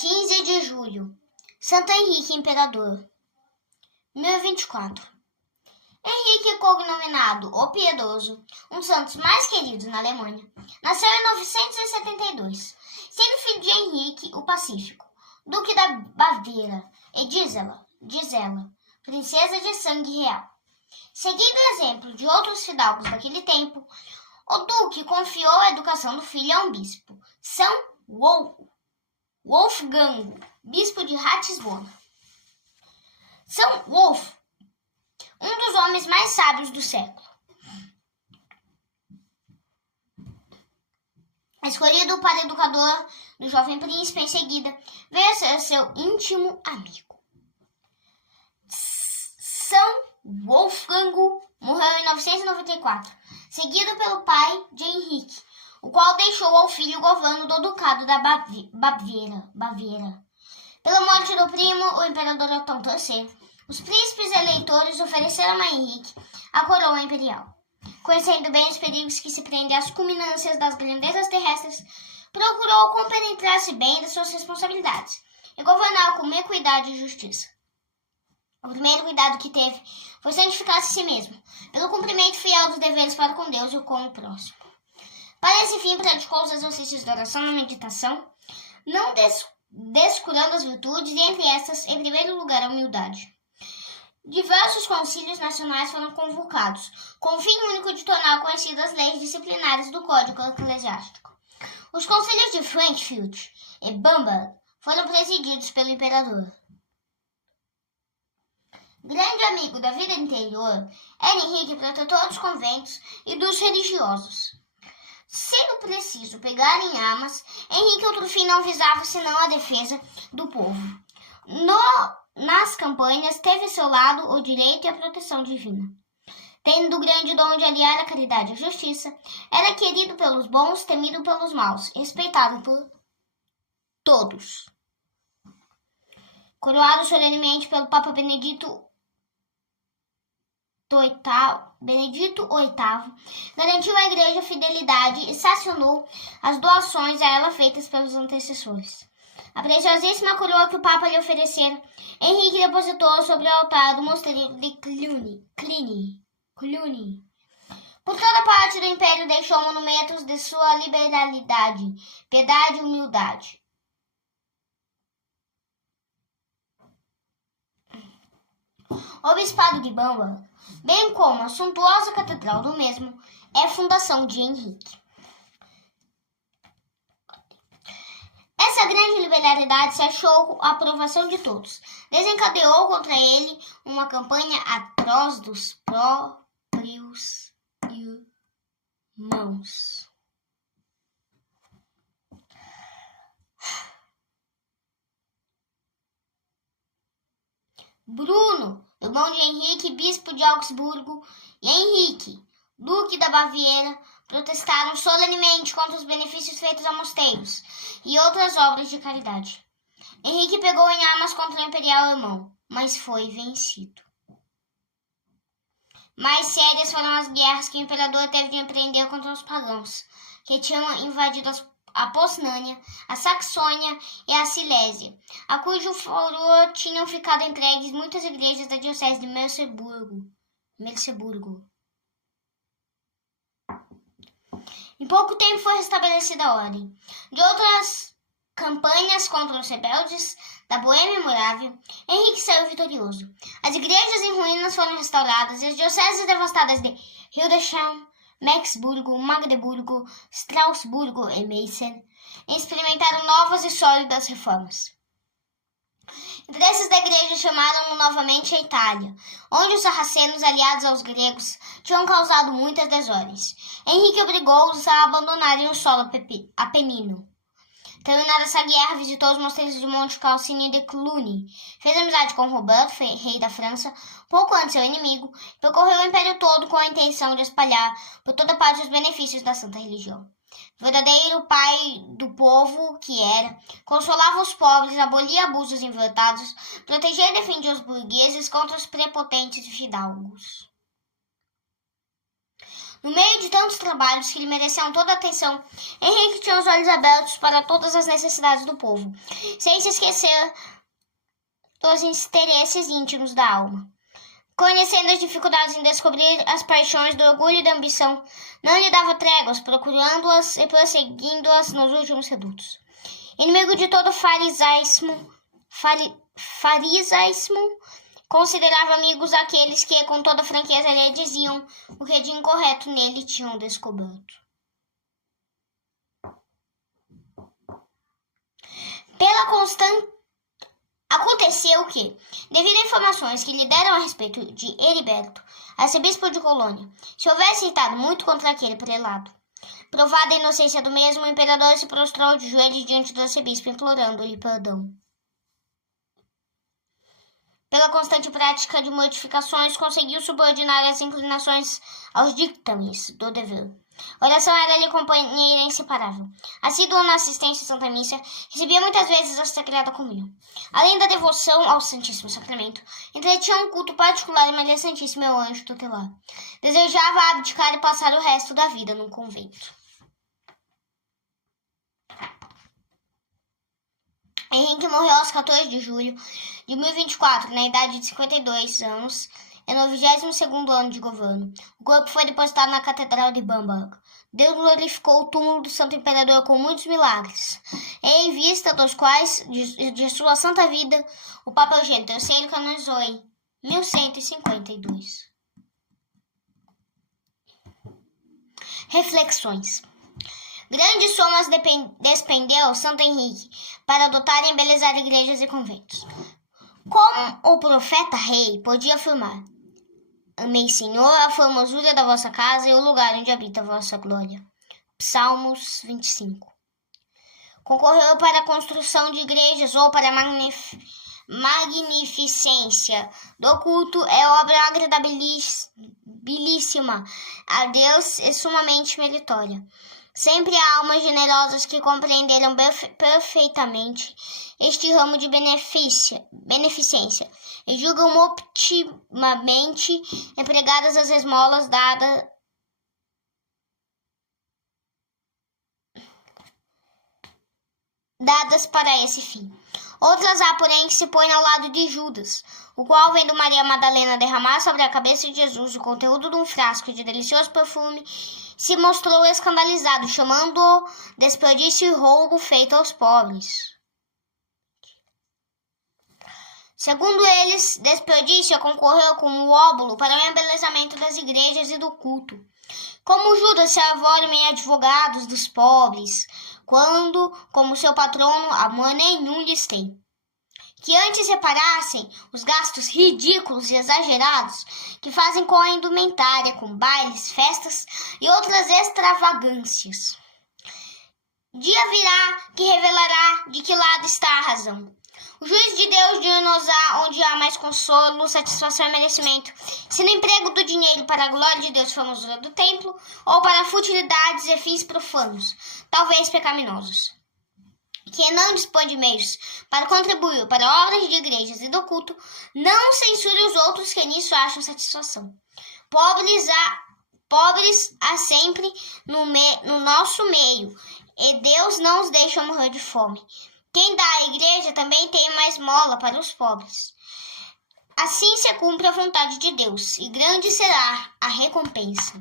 15 de julho. Santo Henrique Imperador. 1024. Henrique, cognominado o Piedoso, um dos santos mais queridos na Alemanha, nasceu em 972, sendo filho de Henrique o Pacífico, duque da Baviera, e Gisela, princesa de sangue real. Seguindo o exemplo de outros fidalgos daquele tempo, o duque confiou a educação do filho a um bispo, São Wolfgango, bispo de Ratisbona. São Wolf, um dos homens mais sábios do século, escolhido para educador do jovem príncipe, em seguida veio a ser seu íntimo amigo. São Wolfgango morreu em 994, seguido pelo pai de Henrique, o qual deixou ao filho o governo do ducado da Baviera. Pela morte do primo, o imperador Otão III, os príncipes eleitores ofereceram a Henrique a coroa imperial. Conhecendo bem os perigos que se prendem às culminâncias das grandezas terrestres, procurou compenetrar-se bem das suas responsabilidades e governar com equidade e justiça. O primeiro cuidado que teve foi santificar-se a si mesmo, pelo cumprimento fiel dos deveres para com Deus e com o próximo. Para esse fim, praticou os exercícios de oração e meditação, não descurando as virtudes, e entre estas, em primeiro lugar, a humildade. Diversos concílios nacionais foram convocados, com o fim único de tornar conhecidas as leis disciplinares do Código Eclesiástico. Os concílios de Frankfurt e Bamberg foram presididos pelo imperador. Grande amigo da vida interior, era Henrique protetor dos conventos e dos religiosos. Sendo preciso pegar em armas, Henrique outro fim não visava senão a defesa do povo. Nas campanhas, teve ao seu lado o direito e a proteção divina. Tendo o grande dom de aliar a caridade e a justiça, era querido pelos bons, temido pelos maus, respeitado por todos. Coroado solenemente pelo Papa Benedito VIII, garantiu à Igreja fidelidade e sancionou as doações a ela feitas pelos antecessores. A preciosíssima coroa que o Papa lhe oferecera, Henrique depositou sobre o altar do mosteiro de Cluny. Por toda parte do império deixou monumentos de sua liberalidade, piedade e humildade. O bispado de Bamberg, bem como a suntuosa catedral do mesmo, é fundação de Henrique. Essa grande liberalidade se achou a aprovação de todos. Desencadeou contra ele uma campanha atroz dos próprios irmãos. Bruno, irmão de Henrique, bispo de Augsburgo, e Henrique, duque da Baviera, protestaram solenemente contra os benefícios feitos a mosteiros e outras obras de caridade. Henrique pegou em armas contra o imperial irmão, mas foi vencido. Mais sérias foram as guerras que o imperador teve de empreender contra os pagãos, que tinham invadido a Posnânia, a Saxônia e a Silésia, a cujo furor tinham ficado entregues muitas igrejas da diocese de Merseburgo. Em pouco tempo foi restabelecida a ordem. De outras campanhas contra os rebeldes da Boêmia e Morávia, Henrique saiu vitorioso. As igrejas em ruínas foram restauradas e as dioceses devastadas de Hildesheim, Mecksburgo, Magdeburgo, Strasburgo e Meissen experimentaram novas e sólidas reformas. Interesses da igreja chamaram novamente a Itália, onde os sarracenos, aliados aos gregos, tinham causado muitas desordens. Henrique obrigou-os a abandonarem o solo apenino. Terminada essa guerra, visitou os mosteiros de Monte Calcine e de Cluny, fez amizade com Roberto, rei da França, pouco antes seu inimigo, e percorreu o império todo com a intenção de espalhar por toda parte os benefícios da santa religião. Verdadeiro pai do povo que era, consolava os pobres, abolia abusos inventados, protegia e defendia os burgueses contra os prepotentes fidalgos. No meio de tantos trabalhos que lhe mereciam toda a atenção, Henrique tinha os olhos abertos para todas as necessidades do povo, sem se esquecer dos interesses íntimos da alma. Conhecendo as dificuldades em descobrir as paixões do orgulho e da ambição, não lhe dava tréguas, procurando-as e prosseguindo-as nos últimos redutos. Inimigo de todo farisaísmo, considerava amigos aqueles que, com toda franqueza, lhe diziam o que de incorreto nele tinham descoberto. Aconteceu que, devido a informações que lhe deram a respeito de Heriberto, arcebispo de Colônia, se houvesse irritado muito contra aquele prelado. Provada a inocência do mesmo, o imperador se prostrou de joelhos diante do arcebispo, implorando-lhe perdão. Pela constante prática de modificações, conseguiu subordinar as inclinações aos ditames do dever. A oração era-lhe companheira inseparável. Assíduo na assistência à Santa Missa, recebia muitas vezes a Sagrada Comunhão. Além da devoção ao Santíssimo Sacramento, entretinha um culto particular em Maria Santíssima e ao Anjo Tutelar. Desejava abdicar e passar o resto da vida num convento. Henrique morreu aos 14 de julho de 1024, na idade de 52 anos, e no 22º ano de governo. O corpo foi depositado na Catedral de Bamberg. Deus glorificou o túmulo do Santo Imperador com muitos milagres, em vista dos quais, de sua santa vida, o Papa Eugênio III canonizou em 1152. Reflexões. Grandes somas despendeu Santo Henrique para adotar e embelezar igrejas e conventos. Como o profeta rei podia afirmar: Amei, Senhor, a formosura da vossa casa e o lugar onde habita a vossa glória. Salmos 25. Concorreu para a construção de igrejas ou para a magnificência do culto, é obra agradabilíssima a Deus e sumamente meritória. Sempre há almas generosas que compreenderam perfeitamente este ramo de beneficência e julgam optimamente empregadas as esmolas dadas para esse fim. Outras há, porém, que se põem ao lado de Judas, o qual, vendo Maria Madalena derramar sobre a cabeça de Jesus o conteúdo de um frasco de delicioso perfume, se mostrou escandalizado, chamando-o desperdício e roubo feito aos pobres. Segundo eles, desperdício concorreu com o óbolo para o embelezamento das igrejas e do culto. Como Judas se arvora em advogados dos pobres, quando, como seu patrono, amor nenhum lhes tem. Que antes reparassem os gastos ridículos e exagerados que fazem com a indumentária, com bailes, festas e outras extravagâncias. Dia virá que revelará de que lado está a razão. O juiz de Deus dir-nos-á onde há mais consolo, satisfação e merecimento, se no emprego do dinheiro para a glória de Deus, formosura do templo, ou para futilidades e fins profanos, talvez pecaminosos. Que não dispõe de meios para contribuir para obras de igrejas e do culto, não censure os outros que nisso acham satisfação. Pobres há sempre no nosso meio, e Deus não os deixa morrer de fome. Quem dá à igreja também tem uma esmola para os pobres. Assim se cumpre a vontade de Deus, e grande será a recompensa.